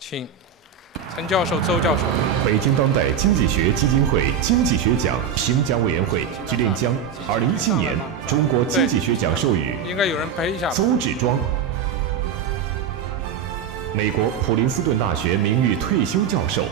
请陈教授、周教授。北京当代经济学基金会经济学奖评奖委员会决定将2017年中国经济学奖授予应该有人背一下。邹志庄，美国普林斯顿大学名誉退休教授。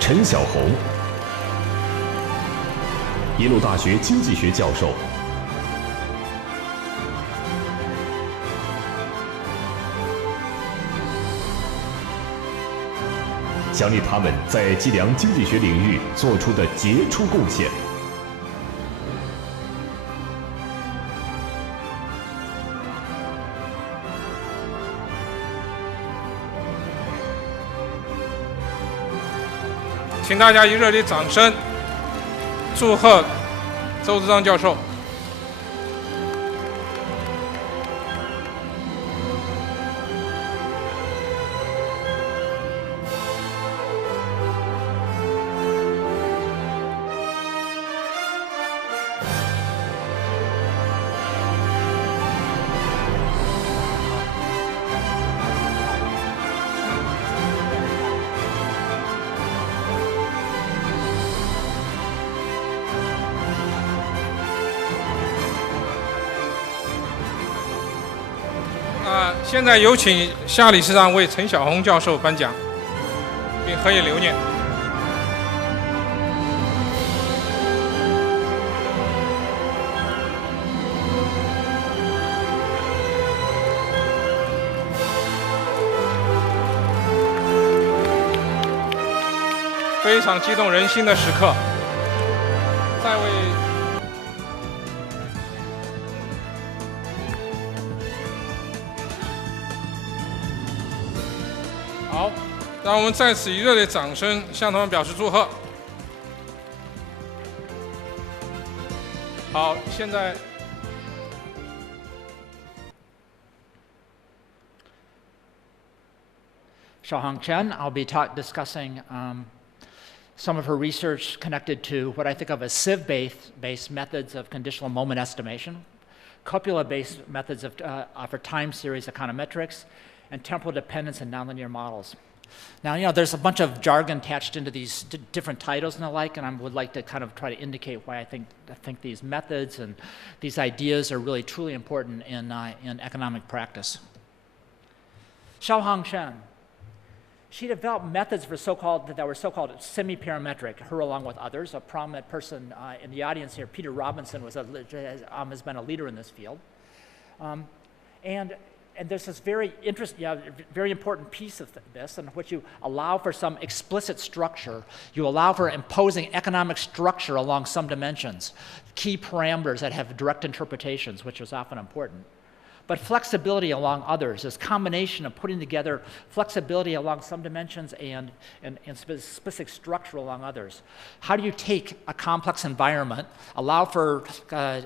陈晓红，耶鲁大学经济学教授。奖励他们在计量经济学领域做出的杰出贡献。请大家以热烈掌声祝贺邹志庄教授。现在有请夏理事长为陈晓红教授颁奖，并合影留念。非常激动人心的时刻，再为好，让我们在此以热烈掌声向他们表示祝贺。好，现在Xiaohong Chen, I'll be discussing some of her research connected to what I think of as sieve-based methods of conditional moment estimation, copula-based methods for time series econometrics, and temporal dependence in nonlinear models. Now, there's a bunch of jargon attached into these different titles and the like, and I would like to kind of try to indicate why I think these methods and these ideas are really truly important in economic practice. Xiaohong Chen. She developed methods that were so-called semi-parametric, her along with others. A prominent person in the audience here, Peter Robinson, has been a leader in this field. And there's this very important piece of this in which you allow for some explicit structure. You allow for imposing economic structure along some dimensions, key parameters that have direct interpretations, which is often important. But flexibility along others, this combination of putting together flexibility along some dimensions and specific structure along others. How do you take a complex environment, allow for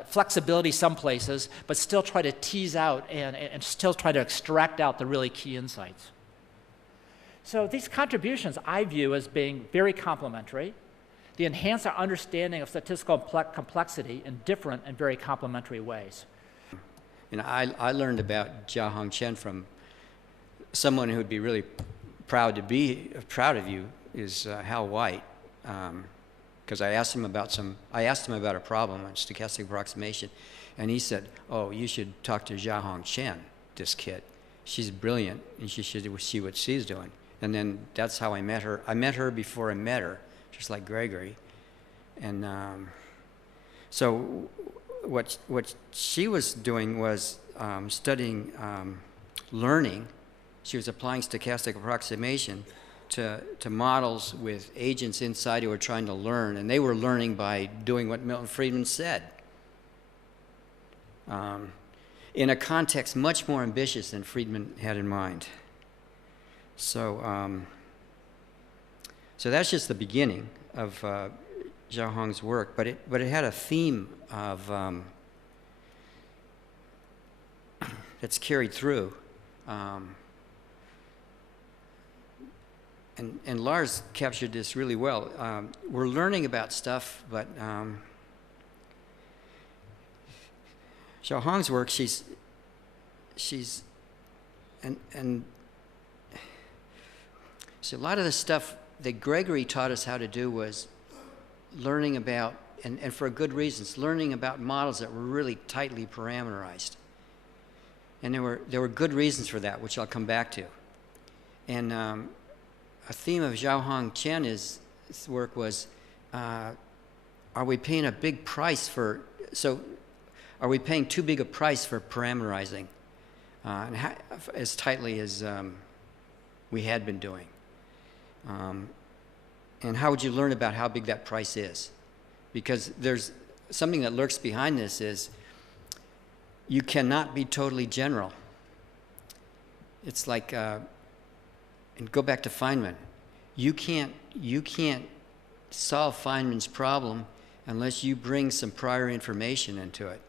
flexibility some places, but still try to tease out and still try to extract out the really key insights? So these contributions I view as being very complementary. They enhance our understanding of statistical complexity in different and very complementary ways. I learned about Xiaohong Chen from someone who would be really proud of you is Hal White, because I asked him about a problem on stochastic approximation, and he said, "Oh, you should talk to Xiaohong Chen, this kid. She's brilliant, and she should see what she's doing." And then that's how I met her. I met her before I met her, just like Gregory, and so. What she was doing was studying learning. She was applying stochastic approximation to models with agents inside who were trying to learn, and they were learning by doing what Milton Friedman said in a context much more ambitious than Friedman had in mind. So, so that's just the beginning of Xiaohong's work, but it had a theme of that's carried through. and Lars captured this really well. We're learning about stuff, but Xiaohong's work, so a lot of the stuff that Gregory taught us how to do was learning about, and for good reasons, learning about models that were really tightly parameterized. And there were good reasons for that, which I'll come back to. And a theme of Xiaohong Chen's work was, are we paying a big price for, so are we paying too big a price for parameterizing as tightly as we had been doing? And how would you learn about how big that price is? Because there's something that lurks behind this is you cannot be totally general. It's like, and go back to Feynman. You can't solve Feynman's problem unless you bring some prior information into it.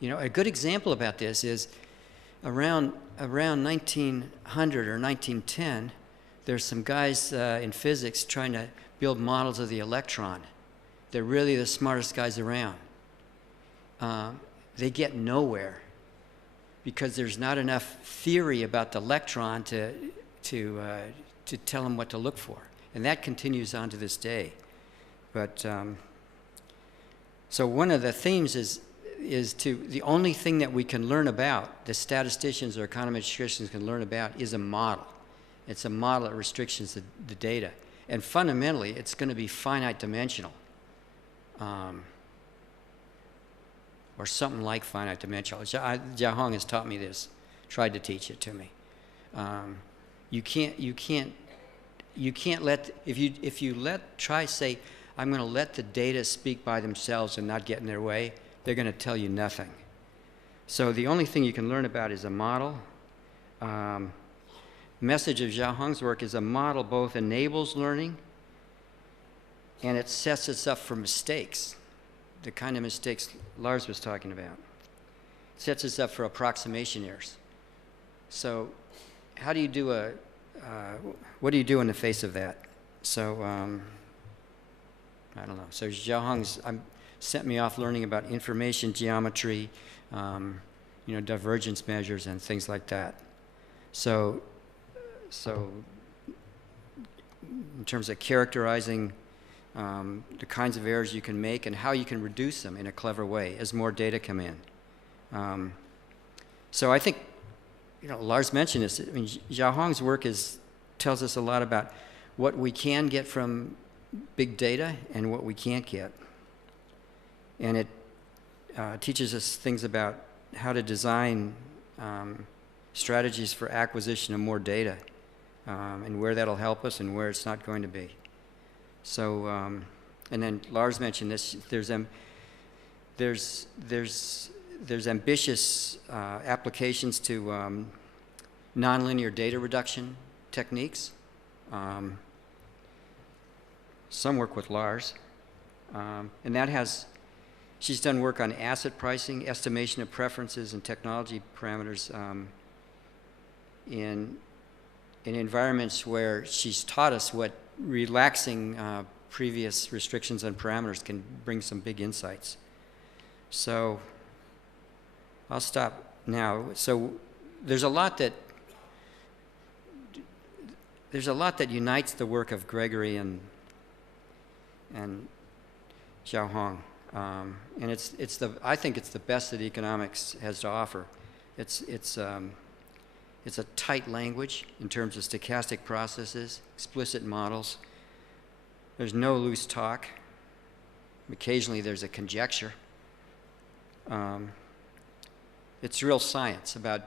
You know, a good example about this is around 1900 or 1910, there's some guys in physics trying to build models of the electron. They're really the smartest guys around. They get nowhere because there's not enough theory about the electron to tell them what to look for. And that continues on to this day. But so one of the themes is the only thing that we can learn about, the statisticians or econometricians can learn about, is a model. It's a model that restricts the data. And fundamentally, it's going to be finite dimensional. Or something like finite dimensional. Xiaohong has taught me this, tried to teach it to me. You can't let, if you say, I'm going to let the data speak by themselves and not get in their way, they're going to tell you nothing. So the only thing you can learn about is a model. Message of Xiaohong's work is a model both enables learning and it sets us up for mistakes, the kind of mistakes Lars was talking about. It sets us up for approximation errors. So how do you do what do you do in the face of that? So I don't know. So Xiaohong's sent me off learning about information geometry, divergence measures and things like that. So in terms of characterizing the kinds of errors you can make and how you can reduce them in a clever way as more data come in. So I think, Lars mentioned this. I mean, Xiaohong's work tells us a lot about what we can get from big data and what we can't get. And it teaches us things about how to design strategies for acquisition of more data and where that'll help us and where it's not going to be. So, and then Lars mentioned this. There's ambitious applications to nonlinear data reduction techniques. Some work with Lars, and that has. She's done work on asset pricing, estimation of preferences, and technology parameters in environments where she's taught us what relaxing previous restrictions on parameters can bring some big insights. So I'll stop now. So there's a lot that unites the work of Gregory and Xiaohong. And I think it's the best that economics has to offer. It's a tight language in terms of stochastic processes, explicit models. There's no loose talk. Occasionally there's a conjecture. It's real science about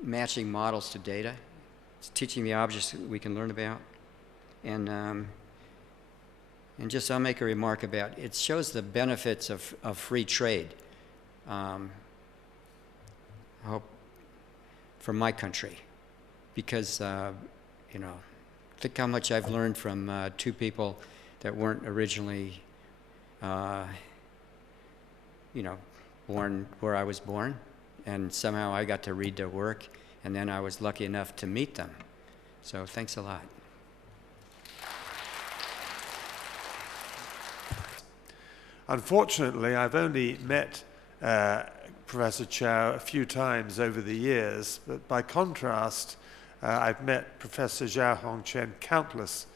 matching models to data. It's teaching the objects that we can learn about. And just I'll make a remark about it shows the benefits of free trade. I hope for my country, because think how much I've learned from two people that weren't originally, born where I was born, and somehow I got to read their work And then I was lucky enough to meet them. So thanks a lot. Unfortunately, I've only met Professor Chow a few times over the years, but by contrast, I've met Professor Xiaohong Chen countless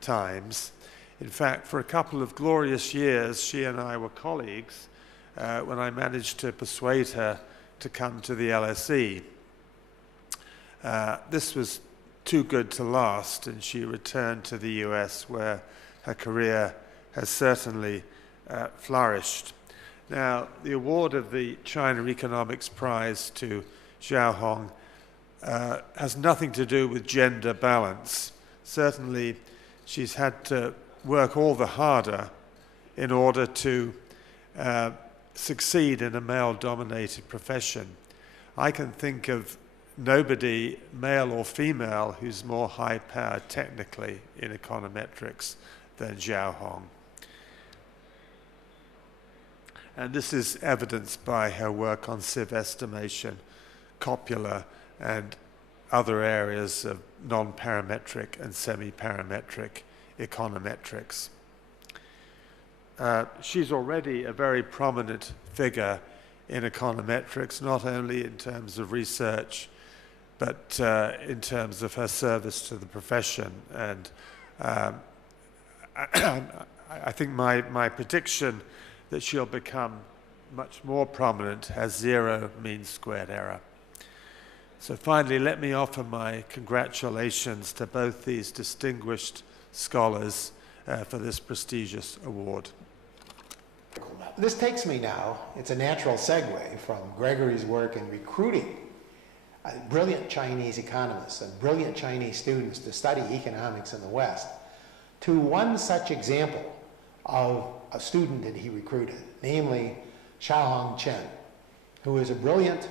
times. In fact, for a couple of glorious years, she and I were colleagues when I managed to persuade her to come to the LSE. This was too good to last, and she returned to the US, where her career has certainly flourished. Now, the award of the China Economics Prize to Xiaohong has nothing to do with gender balance. Certainly, she's had to work all the harder in order to succeed in a male-dominated profession. I can think of nobody, male or female, who's more high-powered technically in econometrics than Xiaohong. And this is evidenced by her work on sieve estimation, copula, and other areas of non-parametric and semi-parametric econometrics. She's already a very prominent figure in econometrics, not only in terms of research, but in terms of her service to the profession. And I think my prediction that she'll become much more prominent has zero mean squared error. So finally, let me offer my congratulations to both these distinguished scholars for this prestigious award. This takes me now, it's a natural segue from Gregory's work in recruiting brilliant Chinese economists and brilliant Chinese students to study economics in the West, to one such example of a student that he recruited, namely Xiaohong Chen, who is a brilliant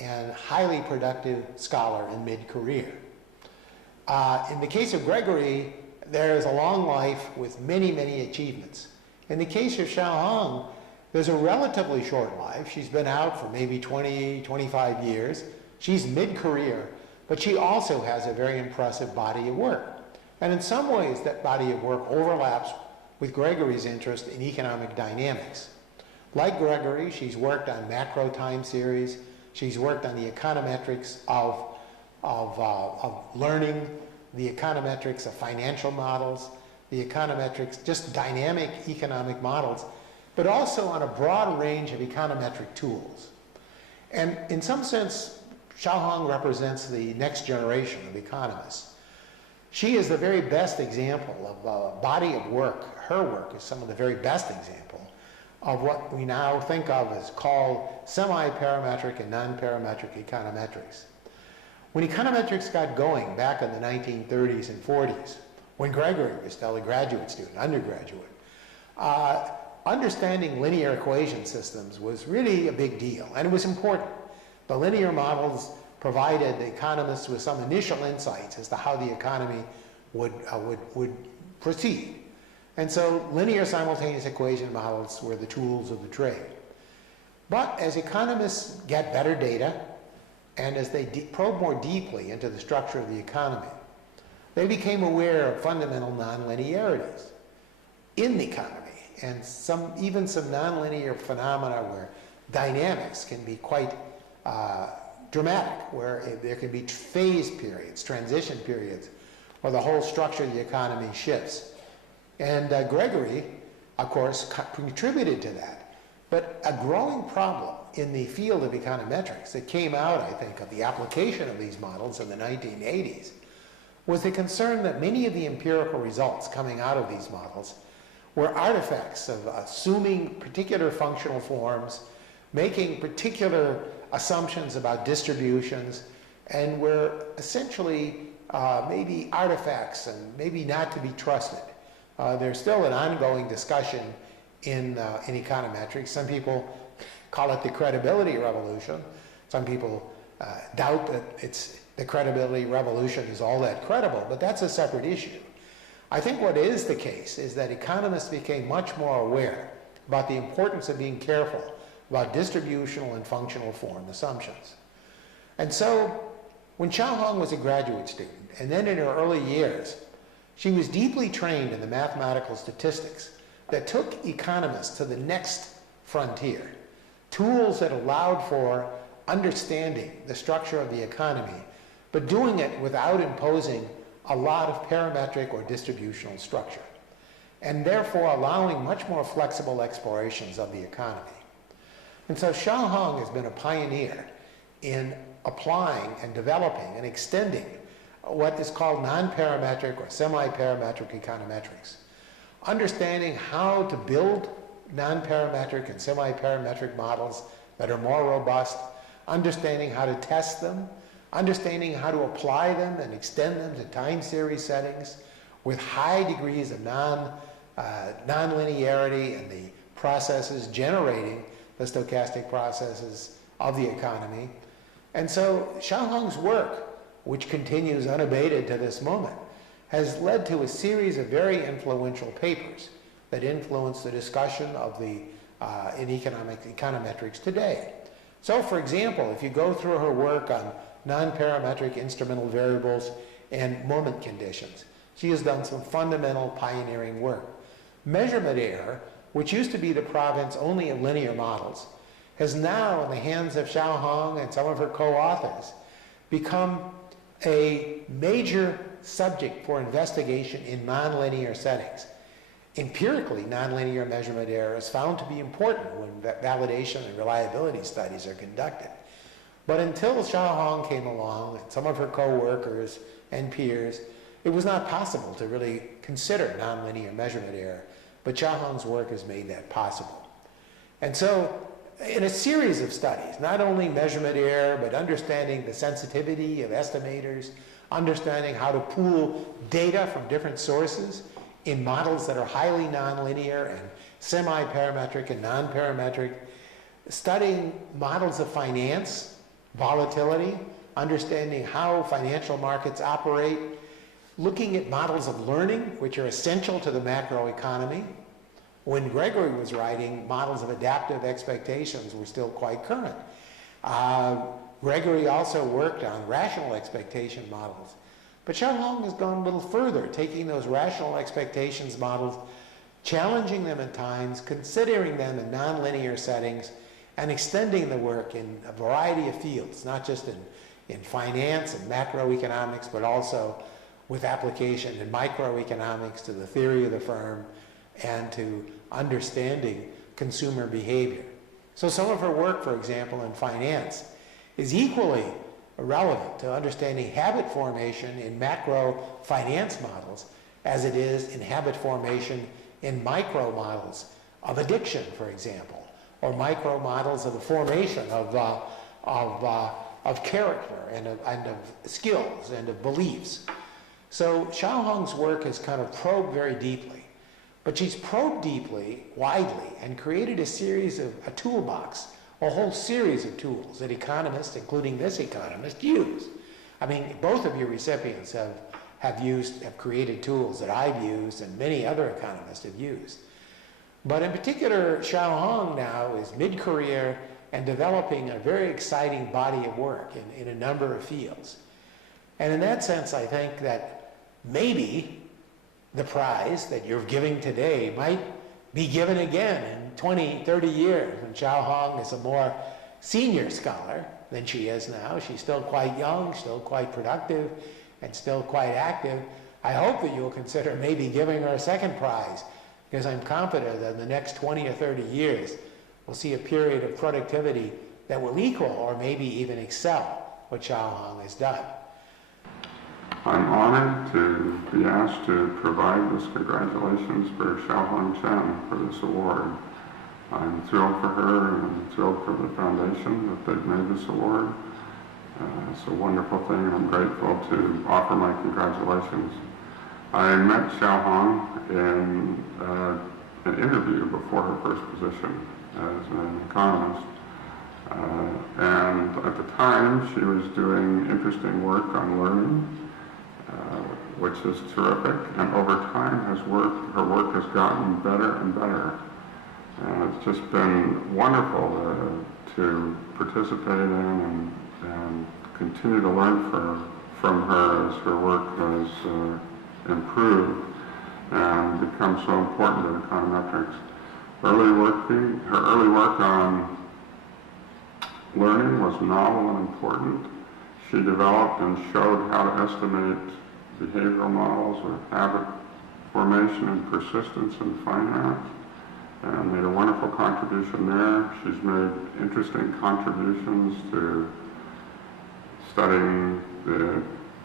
and highly productive scholar in mid-career. In the case of Gregory, there is a long life with many, many achievements. In the case of Xiaohong, there's a relatively short life. She's been out for maybe 20, 25 years. She's mid-career, but she also has a very impressive body of work. And in some ways, that body of work overlaps with Gregory's interest in economic dynamics. Like Gregory, she's worked on macro time series. She's worked on the econometrics of learning, the econometrics of financial models, the econometrics, just dynamic economic models, but also on a broad range of econometric tools. And in some sense, Xiaohong represents the next generation of economists. She is the very best example of a body of work. Her work is some of the very best example of what we now think of as called semi-parametric and non-parametric econometrics. When econometrics got going back in the 1930s and 40s, when Gregory was still a graduate student, undergraduate, understanding linear equation systems was really a big deal, and it was important. The linear models provided the economists with some initial insights as to how the economy would proceed. And so linear simultaneous equation models were the tools of the trade. But as economists get better data, and as they probe more deeply into the structure of the economy, they became aware of fundamental nonlinearities in the economy, and even some nonlinear phenomena where dynamics can be quite dramatic, where there can be phase periods, transition periods, where the whole structure of the economy shifts. And Gregory, of course, contributed to that. But a growing problem in the field of econometrics that came out, I think, of the application of these models in the 1980s was the concern that many of the empirical results coming out of these models were artifacts of assuming particular functional forms, making particular assumptions about distributions, and were essentially maybe artifacts and maybe not to be trusted. There's still an ongoing discussion in econometrics. Some people call it the credibility revolution. Some people doubt that the credibility revolution is all that credible, but that's a separate issue. I think what is the case is that economists became much more aware about the importance of being careful about distributional and functional form assumptions. And so When Xiaohong was a graduate student, and then in her early years, she was deeply trained in the mathematical statistics that took economists to the next frontier, tools that allowed for understanding the structure of the economy, but doing it without imposing a lot of parametric or distributional structure, and therefore allowing much more flexible explorations of the economy. And so Xiaohong has been a pioneer in applying and developing and extending what is called non-parametric or semi-parametric econometrics, understanding how to build non-parametric and semi-parametric models that are more robust, understanding how to test them, understanding how to apply them and extend them to time series settings with high degrees of nonlinearity and the processes generating the stochastic processes of the economy. And so Xiaohong's work, which continues unabated to this moment, has led to a series of very influential papers that influence the discussion of the in econometrics today. So, for example, if you go through her work on non-parametric instrumental variables and moment conditions, she has done some fundamental pioneering work. Measurement error, which used to be the province only of linear models, has now, in the hands of Xiaohong and some of her co-authors, become a major subject for investigation in nonlinear settings. Empirically, nonlinear measurement error is found to be important when validation and reliability studies are conducted. But until Xiaohong came along, and some of her co-workers and peers, it was not possible to really consider nonlinear measurement error. But Xiaohong's work has made that possible. And so, in a series of studies, not only measurement error, but understanding the sensitivity of estimators, understanding how to pool data from different sources in models that are highly nonlinear and semi-parametric and non-parametric, studying models of finance, volatility, understanding how financial markets operate, looking at models of learning, which are essential to the macroeconomy. When Gregory was writing, models of adaptive expectations were still quite current. Gregory also worked on rational expectation models. But Xiaohong has gone a little further, taking those rational expectations models, challenging them at times, considering them in nonlinear settings, and extending the work in a variety of fields, not just in finance and macroeconomics, but also with application in microeconomics to the theory of the firm and to understanding consumer behavior. So some of her work, for example, in finance is equally relevant to understanding habit formation in macro finance models as it is in habit formation in micro models of addiction, for example, or micro models of the formation of character and of skills and of beliefs. So Xiaohong's work has kind of probed very deeply, but she's probed deeply, widely, and created a toolbox, a whole series of tools that economists, including this economist, use. I mean, both of your recipients have created tools that I've used and many other economists have used. But in particular, Xiaohong now is mid-career and developing a very exciting body of work in a number of fields. And in that sense, I think that maybe the prize that you're giving today might be given again in 20, 30 years when Xiaohong is a more senior scholar than she is now. She's still quite young, still quite productive, and still quite active. I hope that you'll consider maybe giving her a second prize, because I'm confident that in the next 20 or 30 years, we'll see a period of productivity that will equal or maybe even excel what Xiaohong has done. I'm honored to be asked to provide this congratulations for Xiaohong Chen for this award. I'm thrilled for her and I'm thrilled for the foundation that they've made this award. It's a wonderful thing and I'm grateful to offer my congratulations. I met Xiaohong in an interview before her first position as an economist. And at the time she was doing interesting work on learning, which is terrific, and over time her work has gotten better and better. And it's just been wonderful to participate in and continue to learn from her as her work has improved and become so important in econometrics. Her early work on learning was novel and important. She developed and showed how to estimate behavioral models of habit formation and persistence in finance, and made a wonderful contribution there. She's made interesting contributions to studying the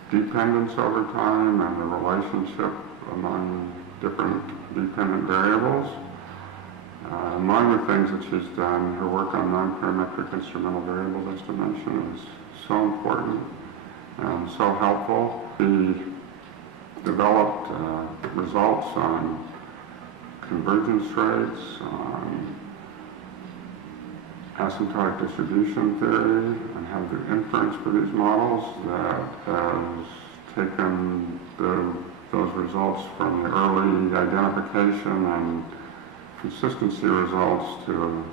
dependence over time and the relationship among different dependent variables. Among the things that she's done, her work on non-parametric instrumental variable estimation is so important and so helpful. She developed results on convergence rates, on asymptotic distribution theory, and how to do inference for these models that has taken those results from the early identification and consistency results to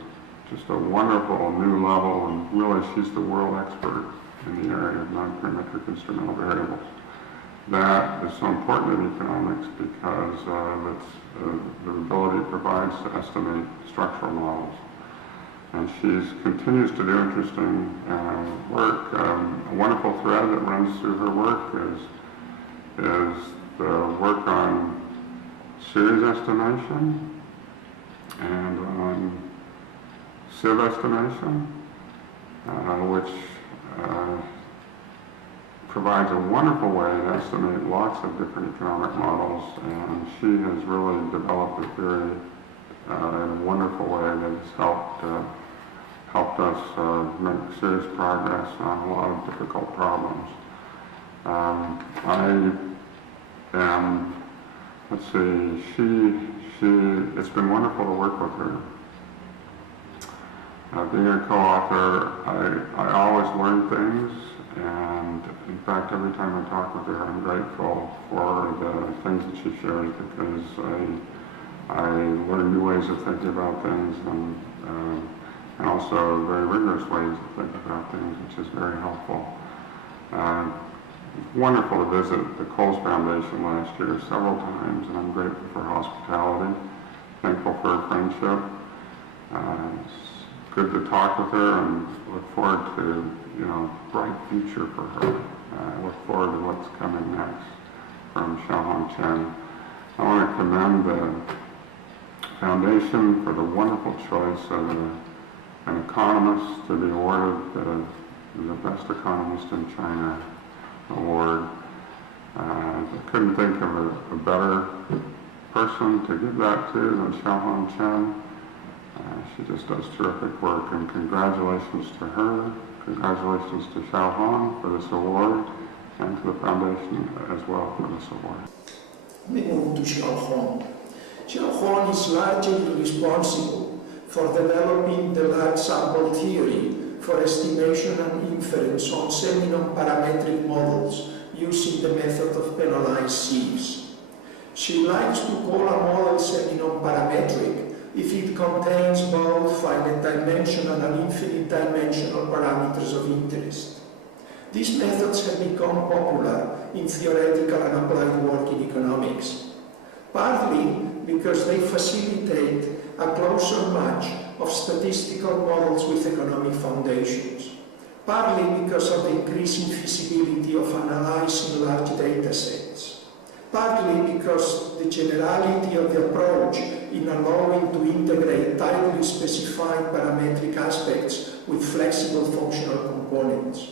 just a wonderful new level, and really she's the world expert in the area of non-parametric instrumental variables. That is so important in economics because the ability it provides to estimate structural models. And she continues to do interesting work. A wonderful thread that runs through her work is the work on series estimation and on sieve estimation, which provides a wonderful way to estimate lots of different economic models, and she has really developed a theory in a wonderful way that has helped us make serious progress on a lot of difficult problems. It's been wonderful to work with her. Being a co-author, I always learn things, and in fact, every time I talk with her, I'm grateful for the things that she shares because I learn new ways of thinking about things and also very rigorous ways to think about things, which is very helpful. It's wonderful to visit the Coles Foundation last year several times, and I'm grateful for her hospitality, thankful for her friendship. It's good to talk with her and look forward to, bright future for her. I look forward to what's coming next from Xiaohong Chen. I want to commend the Foundation for the wonderful choice of an economist to be awarded the Best Economist in China award. I couldn't think of a better person to give that to than Xiaohong Chen. She just does terrific work, and congratulations to her, congratulations to Xiaohong for this award, and to the Foundation as well for this award. Benvenuto Xiaohong. Xiaohong is largely responsible for developing the large sample theory for estimation and inference on semi-non-parametric models using the method of penalized sieves. She likes to call a model semi-non-parametric if it contains both finite-dimensional and infinite-dimensional parameters of interest. These methods have become popular in theoretical and applied work in economics, partly because they facilitate a closer match of statistical models with economic foundations, partly because of the increasing feasibility of analyzing large data sets, partly because the generality of the approach in allowing to integrate tightly specified parametric aspects with flexible functional components,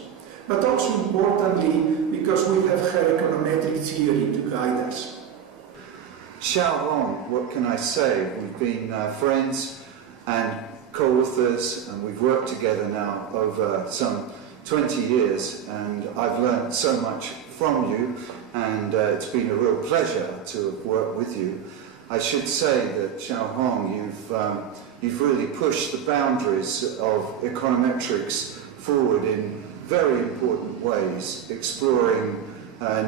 but also importantly because we have her econometric theory to guide us. Xiaohong, what can I say? We've been friends and co-authors, and we've worked together now over some 20 years, and I've learned so much from you, and it's been a real pleasure to work with you. I should say that Xiaohong, you've really pushed the boundaries of econometrics forward in very important ways, exploring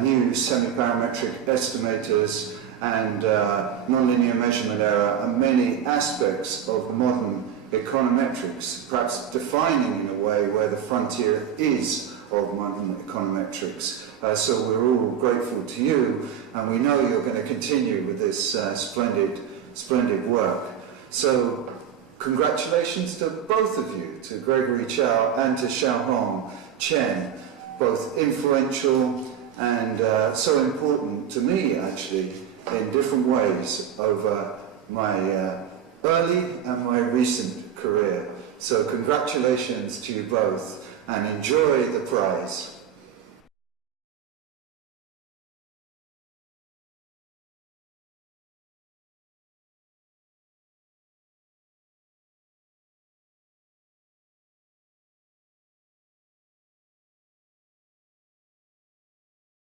new semi-parametric estimators and nonlinear measurement error, and many aspects of modern econometrics, perhaps defining in a way where the frontier is of modern econometrics. So we're all grateful to you, and we know you're going to continue with this splendid work. So congratulations to both of you, to Gregory Chow and to Xiaohong Chen, both influential and so important to me, actually, in different ways over my early and my recent career. So congratulations to you both, and enjoy the prize.